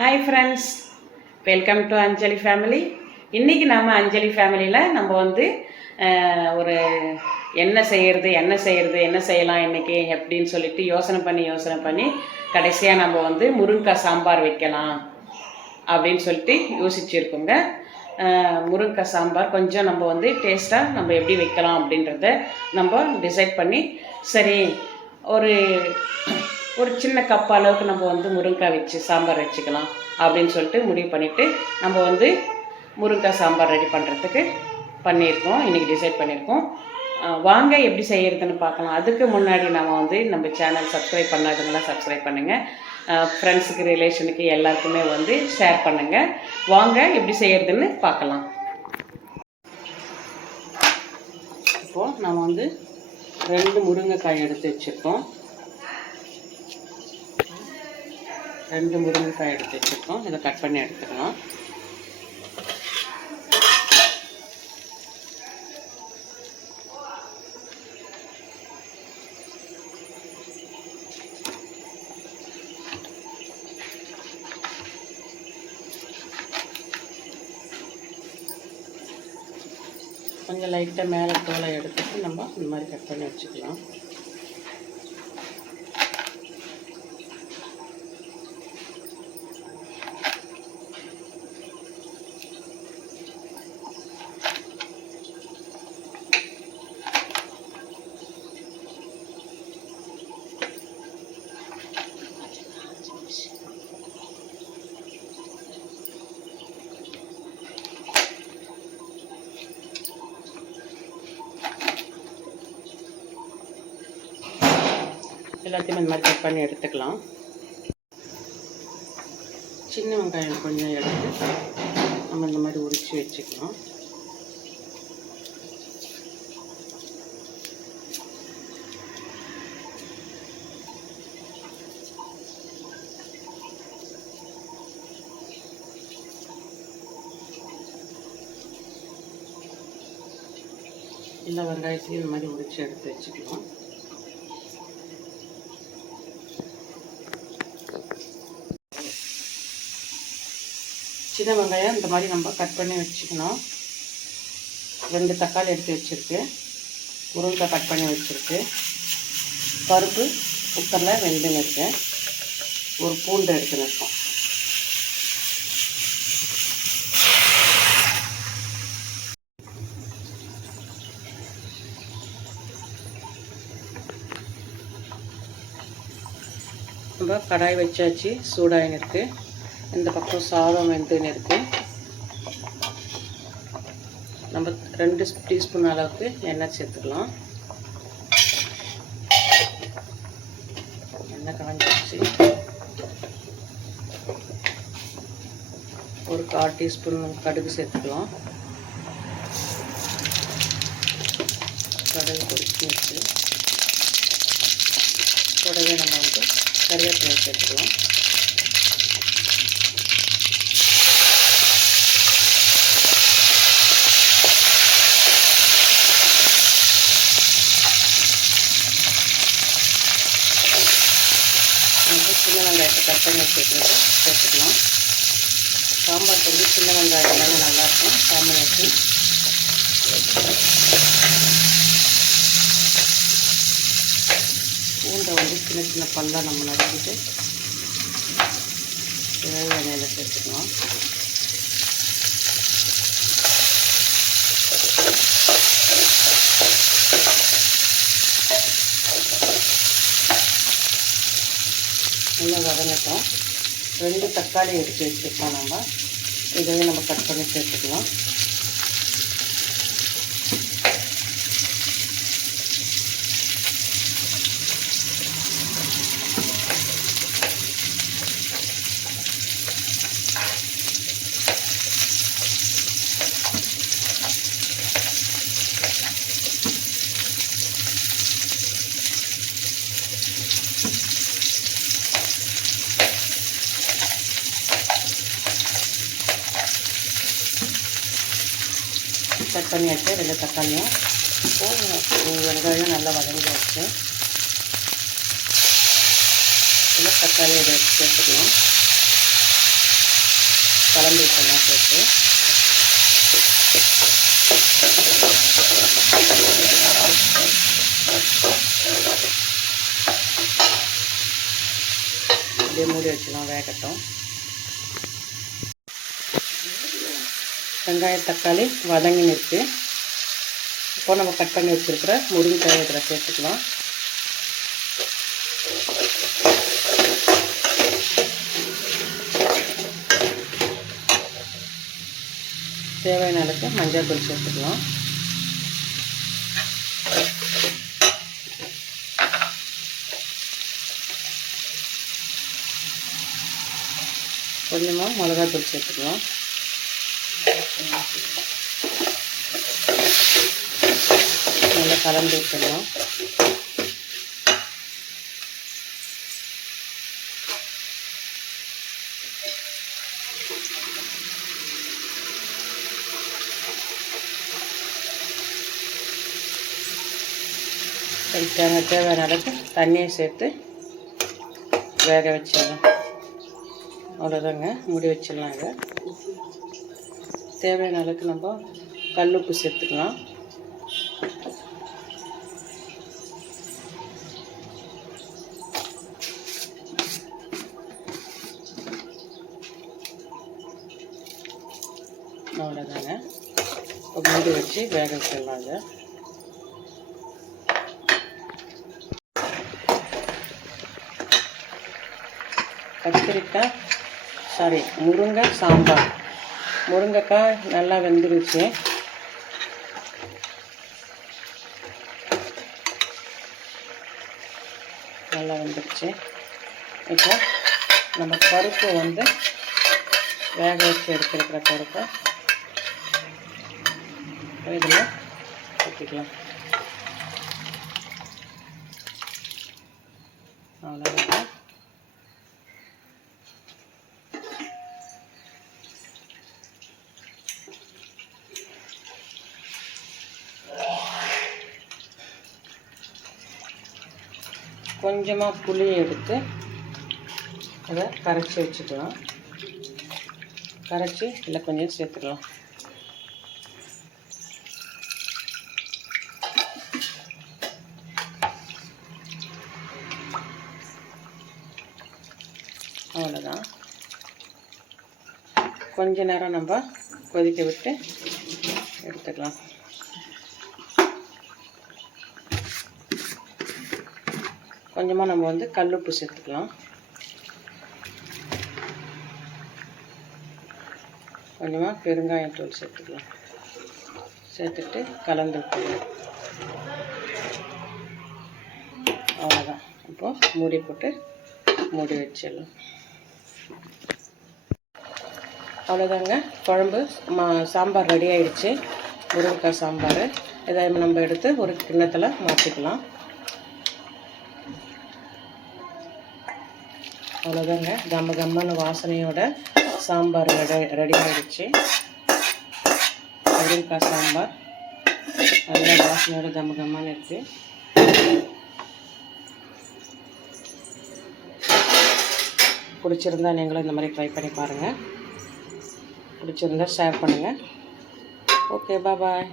Hi friends, welcome to Anjali family. இன்றைக்கி நம்ம அஞ்சலி ஃபேமிலியில் நம்ம ஒரு என்ன செய்யலாம் இன்றைக்கி எப்படின்னு சொல்லிட்டு யோசனை பண்ணி கடைசியாக நம்ம முருங்கைக்காய் சாம்பார் வைக்கலாம் அப்படின்னு சொல்லிட்டு யோசிச்சுருக்கோங்க. முருங்கைக்காய் சாம்பார் கொஞ்சம் நம்ம டேஸ்ட்டாக நம்ம எப்படி வைக்கலாம் அப்படின்றத நம்ம டிசைட் பண்ணி சரி ஒரு சின்ன கப் அளவுக்கு நம்ம முருங்கைக்காய் வச்சு சாம்பார் வச்சுக்கலாம் அப்படின்னு சொல்லிட்டு முடிவு பண்ணிவிட்டு நம்ம முருங்கைக்காய் சாம்பார் ரெடி பண்ணுறதுக்கு பண்ணியிருக்கோம். இன்றைக்கி டிசைட் பண்ணியிருக்கோம். வாங்க எப்படி செய்கிறதுன்னு பார்க்கலாம். அதுக்கு முன்னாடி நம்ம சேனல் சப்ஸ்கிரைப் பண்ணாதவங்களாம் சப்ஸ்கிரைப் பண்ணுங்கள். ஃப்ரெண்ட்ஸுக்கு ரிலேஷனுக்கு எல்லாருக்குமே ஷேர் பண்ணுங்கள். வாங்க எப்படி செய்கிறதுன்னு பார்க்கலாம். இப்போது நம்ம 2 முருங்கைக்காய் எடுத்து வச்சுருக்கோம். 2 முருங்கைக்காய் எடுத்து வச்சுருக்கோம். இதை கட் பண்ணி எடுத்துக்கலாம். கொஞ்சம் லைட்டாக மேலே தோலை எடுத்துட்டு நம்ம இந்த மாதிரி கட் பண்ணி வச்சுக்கலாம். எல்லாத்தையும் இந்த மாதிரி கட் பண்ணி எடுத்துக்கலாம். சின்ன வெங்காயம் கொஞ்சம் எடுத்து நம்ம இந்த மாதிரி உரித்து வச்சுக்கலாம். எல்லா வெங்காயத்தையும் இந்த மாதிரி உரித்து எடுத்து வச்சுக்கலாம். சின்ன வெங்காயம் இந்த மாதிரி நம்ம கட் பண்ணி வச்சுக்கணும். 2 தக்காளி எடுத்து வச்சுருக்கு. முருங்கைக்காய் கட் பண்ணி வச்சுருக்கு. பருப்பு குக்கரில் வெந்துன்னு இருக்கேன். ஒரு பூண்டு எடுத்துன்னு இருக்கோம். நம்ம கடாய் வச்சாச்சு, சூடாயின்னு இருக்குது. இந்த பக்கம் சாதம் வெந்துன்னு இருக்குது. நம்ம 2 டீஸ்பூன் அளவுக்கு எண்ணெய் சேர்த்துக்கலாம். எண்ணெய் காஞ்சிடுச்சு. ஒரு 1/4 டீஸ்பூன் கடுகு சேர்த்துக்கலாம். கடுகு பொரிச்சு கூடவே நம்ம கருவேப்பிலை சேர்த்துக்கலாம். சின்ன வெங்காயத்தை கட் பண்ணி வச்சுக்கிட்டு சேர்த்துக்கலாம். சாம்பார் சின்ன வெங்காயம் எல்லாமே நல்லாயிருக்கும் காம்பினேஷன். பூண்டை சின்ன சின்ன பல்லாக நம்ம நறுக்கிட்டு எண்ணெயில் சேர்த்துக்கலாம். நல்லா வதங்கட்டும். 2 தக்காளி எடுத்து வச்சுக்கலாம். இதையே நம்ம கட் பண்ணி சேர்த்துக்கலாம். கட் பண்ணி வச்சு 2 தக்காளியும் வெங்காயம் நல்லா வதங்கி வச்சு தக்காளி இதை சேர்த்துக்கலாம். கலந்து விட்டுலாம் சேர்த்து. அப்படியே மூடி வச்சுலாம் வேகட்டும். வெங்காயம் தக்காளி வதங்கின்னு இருக்குது. இப்போ நம்ம கட் பண்ணி வச்சுருக்கிற முருங்கைக்காயை இதில் சேர்த்துக்கலாம். தேவையான அளவுக்கு மஞ்சள் தூள் சேர்த்துக்கலாம். கொஞ்சமாக மிளகாத்தூள் சேர்த்துக்கலாம். நல்லா கலந்து விட்டுடலாம். தேவையான அளவுக்கு தண்ணியை சேர்த்து வேக வச்சிடலாம். அவ்வளோதாங்க, மூடி வச்சிடலாம். இதை தேவையான அளவுக்கு நம்ம கல்லுப்பு சேர்த்துக்கலாம். அவ்வளோதாங்க, மூடி வச்சு வேக வச்சிடலாம். அதை முருங்கை சாம்பார். முருங்கைக்காய் நல்லா வெந்துருச்சு. நல்லா வெந்துருச்சு. இப்போ நம்ம பருப்பு வந்து வேக வச்சு எடுத்துருக்கிற பருப்பை இதில் ஊற்றிக்கலாம். அவ்வளோதான். கொஞ்சமாக புளி எடுத்து அதை கரைச்சி வச்சுக்கலாம். கரைச்சி இல்லை கொஞ்சம் சேர்த்துக்கலாம். அவ்வளோதான். கொஞ்ச நேரம் நம்ம கொதிக்க விட்டு எடுத்துக்கலாம். கொஞ்சமாக நம்ம வந்து கல்லுப்பு சேர்த்துக்கலாம். கொஞ்சமாக பெருங்காயத்தூள் சேர்த்துக்கலாம். சேர்த்துட்டு கலந்து விட்டுக்கலாம். அவ்வளோதான். இப்போது மூடி போட்டு மூடி வச்சிடலாம். அவ்வளோதாங்க, குழம்பு சாம்பார் ரெடி ஆகிடுச்சு. முருங்கைக்காய் சாம்பார். இதை நம்ம எடுத்து ஒரு கிண்ணத்தில் மாற்றிக்கலாம். அவ்வளோதாங்க, கம்மன்னு வாசனையோட சாம்பார் ரெடி ஆகிடுச்சு. முருங்கைக்காய் சாம்பார் நல்ல வாசனையோட கம்மன்னு இருக்குது. பிடிச்சிருந்தா நீங்களும் இந்த மாதிரி ட்ரை பண்ணி பாருங்கள். பிடிச்சிருந்தா ஷேர் பண்ணுங்கள். ஓகே, பாய்.